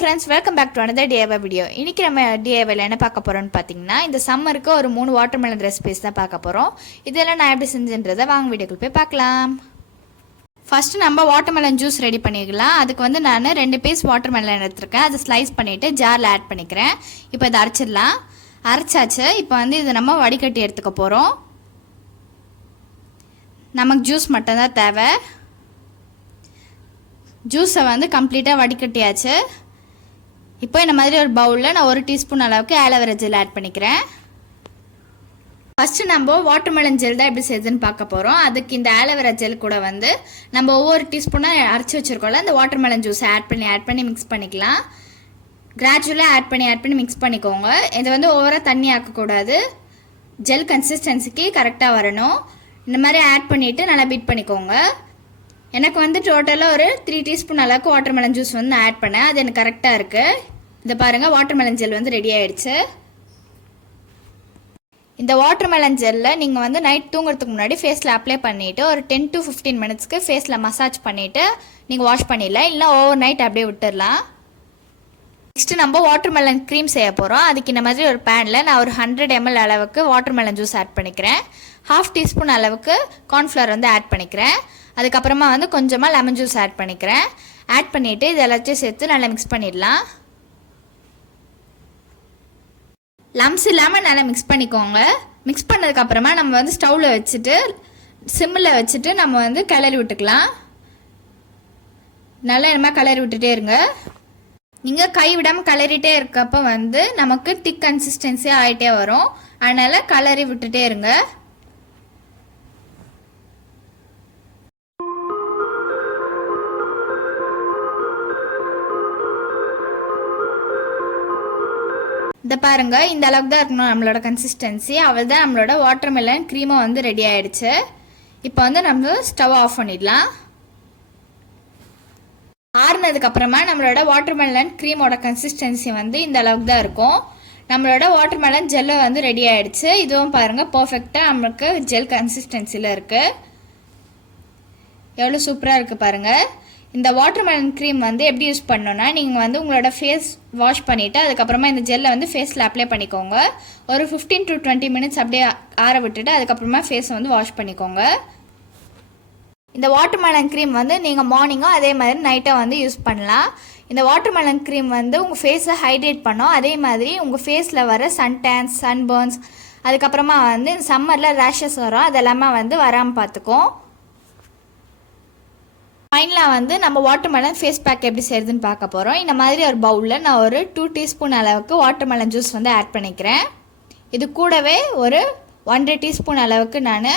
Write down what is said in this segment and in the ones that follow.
friends, welcome back to another DIY video. இன்னைக்கு நம்ம DIYல என்ன பார்க்க போறோம்னு பாத்தீங்கன்னா இந்த சம்மருக்கு ஒரு 3 வாட்டர்மெலன் ரெசிபீஸ் தான் பார்க்க போறோம். இதெல்லாம் நான் எப்படி செஞ்சேன்றதை வாங்க வீடியோக்குள்ள போய் பார்க்கலாம். ஃபர்ஸ்ட் நம்ம வாட்டர்மெலன் ஜூஸ் ரெடி பண்ணிக்கலாம். அதுக்கு வந்து நான் 2 பீஸ் வாட்டர்மெலன் எடுத்துர்க்கேன். அதை ஸ்லைஸ் பண்ணிட்டு ஜார்ல ஆட் பண்ணிக்கிறேன். இப்போ இத அரைச்சிடலாம். அரைச்சாச்சு. இப்போ வந்து இத நம்ம வடிகட்டி எடுத்துக்க போறோம். நமக்கு ஜூஸ் மட்டும் தான் தேவை. ஜூஸை வந்து கம்ப்ளீட்டாக வடிகட்டியாச்சு. இப்போ இந்த மாதிரி ஒரு பவுலில் நான் 1 டீஸ்பூன் அளவுக்கு ஆலோவேரா ஜெல் ஆட் பண்ணிக்கிறேன். ஃபஸ்ட்டு நம்ம வாட்டர்மெலன் ஜெல் தான் எப்படி செய்யுதுன்னு பார்க்க போகிறோம். அதுக்கு இந்த ஆலோவேரா ஜெல் கூட வந்து நம்ம ஒவ்வொரு டீஸ்பூனாக அரைச்சி வச்சுருக்கோம்ல அந்த வாட்டர்மெலன் ஜூஸை ஆட் பண்ணி மிக்ஸ் பண்ணிக்கலாம். கிராஜுவலாக ஆட் பண்ணி மிக்ஸ் பண்ணிக்கோங்க. இது வந்து ஓவராக தண்ணி ஆக்கக்கூடாது. ஜெல் கன்சிஸ்டன்சிக்கு கரெக்டாக வரணும். இந்த மாதிரி ஆட் பண்ணிவிட்டு நல்லா பீட் பண்ணிக்கோங்க. எனக்கு வந்து டோட்டலாக ஒரு 3 டீஸ்பூன் அளவுக்கு வாட்டர்மெலன் ஜூஸ் வந்து நான் ஆட் பண்ணேன். அது எனக்கு கரெக்டாக இருக்குது. இதை பாருங்கள், வாட்டர்மெலன் ஜெல் வந்து ரெடி ஆகிடுச்சு. இந்த வாட்டர்மெலன் ஜெல்லில் நீங்கள் வந்து நைட் தூங்குறதுக்கு முன்னாடி ஃபேஸில் அப்ளை பண்ணிவிட்டு ஒரு 10 to 15 மினிட்ஸ்க்கு ஃபேஸில் மசாஜ் பண்ணிவிட்டு நீங்கள் வாஷ் பண்ணிடலாம். இல்லை ஓவர் நைட் அப்படியே விட்டுடலாம். நெக்ஸ்ட்டு நம்ம வாட்டர்மெலன் க்ரீம் செய்ய போகிறோம். அதுக்கு இந்த மாதிரி ஒரு பேனில் நான் ஒரு 100 ml அளவுக்கு வாட்டர்மெலன் ஜூஸ் ஆட் பண்ணிக்கிறேன். 1/2 டீஸ்பூன் அளவுக்கு கார்ன்ஃப்ளவர் வந்து ஆட் பண்ணிக்கிறேன். அதுக்கப்புறமா வந்து கொஞ்சமாக லெமன் ஜூஸ் ஆட் பண்ணிக்கிறேன். ஆட் பண்ணிவிட்டு இது எல்லாத்தையும் சேர்த்து நல்லா மிக்ஸ் பண்ணிடலாம். லம்ஸ் இல்லாமல் நல்லா மிக்ஸ் பண்ணிக்கோங்க. மிக்ஸ் பண்ணதுக்கப்புறமா நம்ம வந்து ஸ்டவ்வில் வச்சுட்டு சிம்மில் வச்சுட்டு நம்ம வந்து கிளறி விட்டுக்கலாம். நல்லா என்னமா கிளறி விட்டுட்டே இருங்க. நீங்கள் கை விடாமல் கிளறிட்டே இருக்கப்போ வந்து நமக்கு திக் கன்சிஸ்டன்சி ஆகிட்டே வரும். அதனால் கிளறி விட்டுட்டே இருங்க. இதை பாருங்கள், இந்த அளவுக்கு தான் இருக்கணும் நம்மளோட கன்சிஸ்டன்சி. அவள் தான் நம்மளோட வாட்டர்மெலன் க்ரீமை வந்து ரெடி ஆகிடுச்சு. இப்போ வந்து நம்ம ஸ்டவ் ஆஃப் பண்ணிடலாம். ஆறுனதுக்கப்புறமா நம்மளோட வாட்டர்மெலன் க்ரீமோட கன்சிஸ்டன்சி வந்து இந்த அளவுக்கு தான் இருக்கும். நம்மளோட வாட்டர்மெலன் ஜெல்லை வந்து ரெடி ஆகிடுச்சு. இதுவும் பாருங்கள், பர்ஃபெக்டாக நம்மளுக்கு ஜெல் கன்சிஸ்டன்சியில் இருக்குது. எவ்வளோ சூப்பராக இருக்குது பாருங்கள். இந்த வாட்டர்மெலன் க்ரீம் வந்து எப்படி யூஸ் பண்ணணும்னா, நீங்கள் வந்து உங்களோட ஃபேஸ் வாஷ் பண்ணிவிட்டு அதுக்கப்புறமா இந்த ஜெல்லை வந்து ஃபேஸில் அப்ளை பண்ணிக்கோங்க. ஒரு 15 to 20 மினிட்ஸ் அப்படியே ஆற விட்டுட்டு அதுக்கப்புறமா ஃபேஸை வந்து வாஷ் பண்ணிக்கோங்க. இந்த வாட்டர்மெலன் க்ரீம் வந்து நீங்கள் மார்னிங்கும் அதே மாதிரி நைட்டாக வந்து யூஸ் பண்ணலாம். இந்த வாட்டர்மெலன் க்ரீம் வந்து உங்கள் ஃபேஸை ஹைட்ரேட் பண்ணும். அதே மாதிரி உங்கள் ஃபேஸில் வர சன்டேன்ஸ், சன்பர்ன்ஸ், அதுக்கப்புறமா வந்து சம்மரில் ரேஷஸ் வரும், அதெல்லாமே வந்து வராமல் பார்த்துக்கும். ஃபைனலாக வந்து நம்ம வாட்டர்மெலன் ஃபேஸ் பேக் எப்படி செய்யுதுன்னு பார்க்க போகிறோம். இந்த மாதிரி ஒரு பவுலில் நான் ஒரு 2 டீஸ்பூன் அளவுக்கு வாட்டர்மெலன் ஜூஸ் வந்து ஆட் பண்ணிக்கிறேன். இது கூடவே ஒரு 1.5 டீஸ்பூன் அளவுக்கு நான்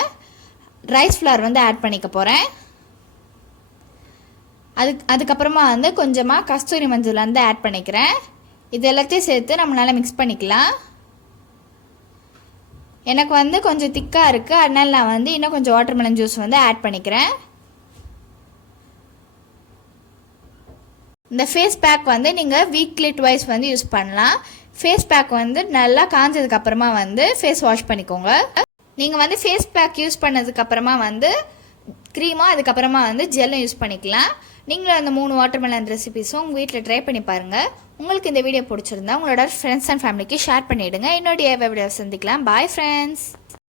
ரைஸ் ஃப்ளவர் வந்து ஆட் பண்ணிக்க போகிறேன். அதுக்கப்புறமா வந்து கொஞ்சமாக கஸ்தூரி மஞ்சள் வந்து ஆட் பண்ணிக்கிறேன். இது எல்லாத்தையும் சேர்த்து நம்ம நல்லா மிக்ஸ் பண்ணிக்கலாம். எனக்கு வந்து கொஞ்சம் திக்காக இருக்குது, அதனால நான் வந்து இன்னும் கொஞ்சம் வாட்டர்மெலன் ஜூஸ் வந்து ஆட் பண்ணிக்கிறேன். இந்த ஃபேஸ் பேக் வந்து நீங்கள் வீக்லி ட்வைஸ் வந்து யூஸ் பண்ணலாம். ஃபேஸ் பேக் வந்து நல்லா காஞ்சதுக்கப்புறமா வந்து ஃபேஸ் வாஷ் பண்ணிக்கோங்க. நீங்கள் வந்து ஃபேஸ் பேக் யூஸ் பண்ணதுக்கப்புறமா வந்து க்ரீமாக அதுக்கப்புறமா வந்து ஜெல்லும் யூஸ் பண்ணிக்கலாம். நீங்களும் அந்த 3 வாட்டர்மெலன் ரெசிபீஸும் உங்கள் வீட்டில் ட்ரை பண்ணி பாருங்கள். உங்களுக்கு இந்த வீடியோ பிடிச்சிருந்தா உங்களோட ஃப்ரெண்ட்ஸ் அண்ட் ஃபேமிலிக்கு ஷேர் பண்ணிவிடுங்க. என்னுடைய வீடியோ சந்திக்கலாம். Bye friends.